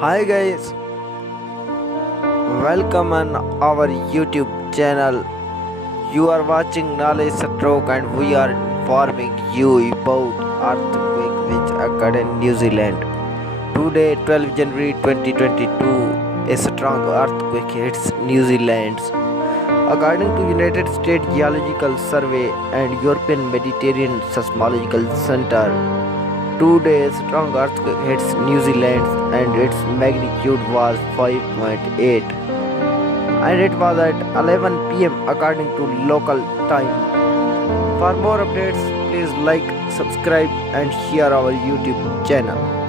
Hi guys, welcome on our YouTube channel. You are watching Knowledge Stroke and we are informing you about earthquake which occurred in New Zealand. Today, 12 January 2022, a strong earthquake hits New Zealand. According to United States Geological Survey and European Mediterranean Seismological Center, today's strong earthquake hits New Zealand and its magnitude was 5.8 and it was at 11 p.m. according to local time. For more updates, please like, subscribe and share our YouTube channel.